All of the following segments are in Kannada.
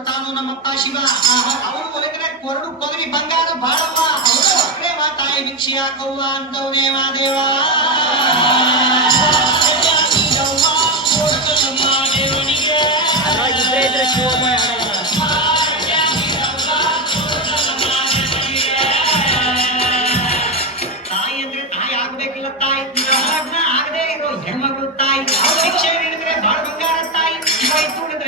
ಅಪ್ಪ ಶಿವ. ಅವನು ಒಳಗಡೆ ಕೊರಡು ಕೊಗರಿ ಬಂಗಾರ ಬಾಳಪ್ಪ. ಪ್ರೇಮ ತಾಯಿ ಭಿಕ್ಷೆ ಕವ್ವ ಅಂತವನೇವ ದೇವ ಯಾರಾಗ ತಾಯಿ ಆಗದೆ ಇರೋ ಹೆಣ್ಮಗಳು ತಾಯಿ. ಭಿಕ್ಷೆ ನೀಡಿದ್ರೆ ಬಾಳ ಬಂಗಾರ ತಾಯಿ. ಕೈ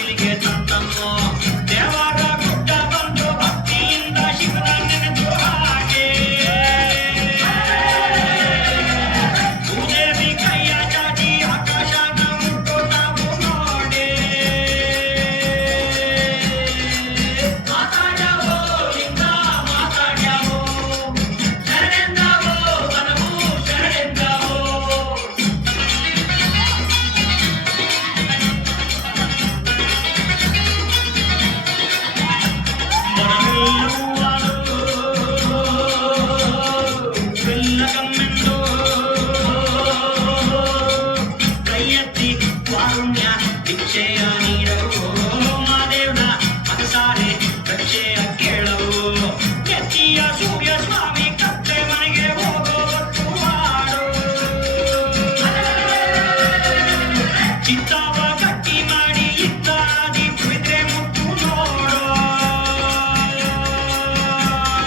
ಇಲ್ಲಿಗೆ ನನ್ನ నిశ్చయ నీడలో